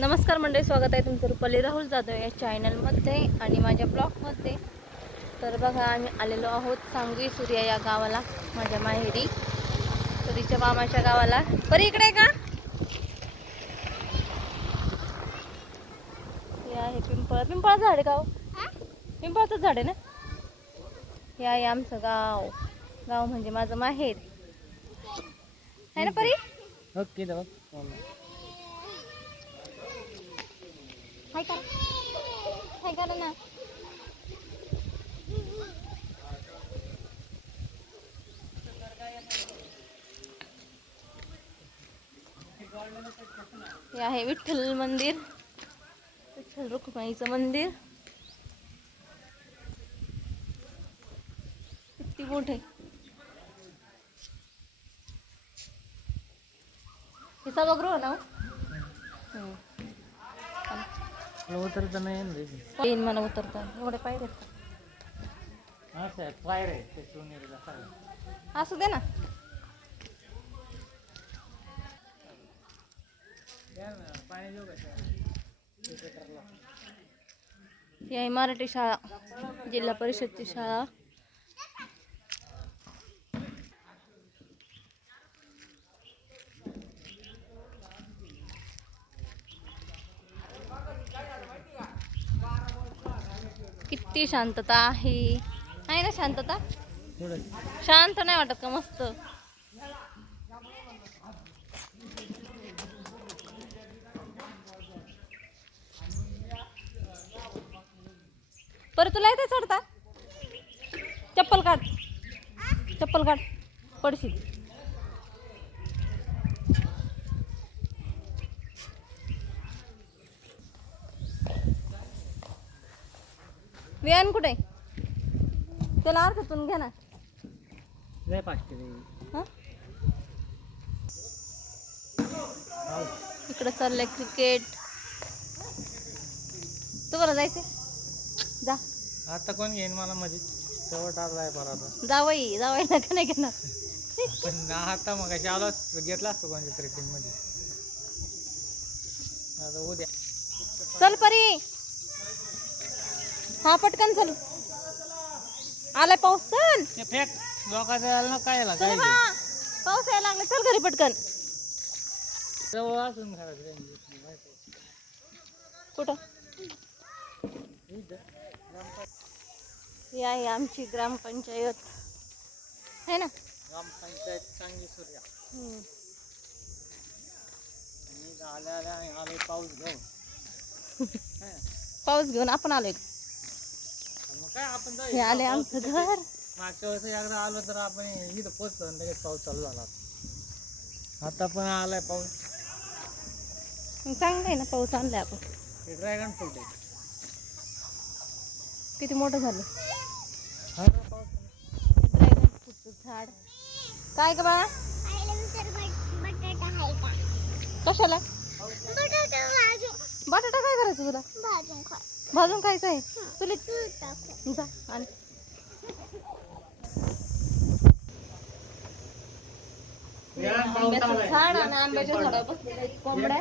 नमस्कार मंडळी, स्वागत आहे तुमचं रुपाली राहुल जाधव या चॅनलमध्ये आणि माझ्या ब्लॉगमध्ये. तर बघा, आम्ही आलेलो आहोत सांगवी सूर्या या गावाला, माझ्या माहेरी, परीच्या मामाच्या गावाला. परी इकडे आहे का? हे आहे पिंपळाचं झाड आहे गाव, पिंपळाचं झाड आहे ना. हे आहे आमचं गाव. गाव म्हणजे माझं माहेर आहे ना परी. ओके हाय करा ना. हे आहे विठ्ठल मंदिर, विठ्ठल रुक्माईचं मंदिर. किती मोठे. हे सभागृह ना. उतरता नाही तीन मन उतरता एवढे पायरे असू दे ना. ही आहे मराठी शाळा, जिल्हा परिषदची शाळा. किती शांतता आहे ना. शांतता, शांत नाही वाटत का? मस्त. पर तुला येते चढता? चप्पल काढ, चप्पल काढ, पडशील. वियान कुठे? त्याला अर्थातून घ्या ना. इकडं चाललंय क्रिकेट. तू बरं जायचंय जा. आता कोण घेईन मला मध्ये शेवट आलाय परत. जावायला का नाही घेणार? पण आता मग आलो घेतला असतो कोणत्या तरी टीम मध्ये. आता उद्या चल परी, हा पटकन चल. आलाय पाऊस, चल. फेक लोकांचं यायला ना काय पाऊस यायला लागला, चल घरी पटकन. जवळ असून कुठं? ही आहे आमची ग्रामपंचायत आहे ना. ग्रामपंचायत सांगवी सूर्या. आले पाऊस घेऊन. पाऊस घेऊन आपण आलोय. मग काय आपण हे आले आमचं घर. मागच्या वेळेस एकदा आलो तर आपण इथं पोचलो आणि लगेच पाऊस चालू झाला. आता पण आलाय पाऊस. चांगलं आहे ना, पाऊस आणलाय आपण. ड्रॅगन फ्रूट आहे. किती मोठं झालं ड्रॅगन फ्रूटचं झाड. काय ग बाळा? कशाला? बटाटा काय करायचं तुला? भाजून खायचं आहे तुला. जा आणि आंब्याचं झाड आणि आंब्याच्या झाडावर बसलेल्या कोंबड्या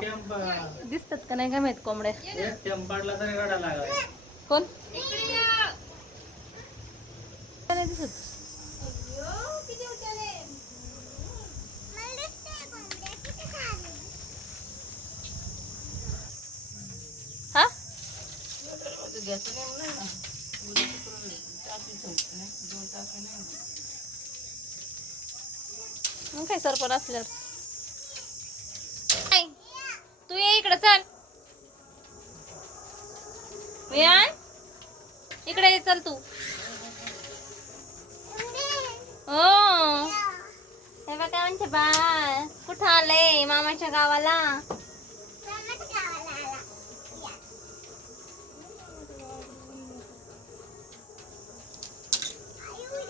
दिसतात का नाही काय माहित. कोंबड्या कोण नाही दिसत. हा मग काय सरपण असल्यावर. तू ये इकडे, चल. वियान इकडे ये, चल तू. हो हे बघा आमचे बाळ कुठं आलंय मामाच्या गावाला.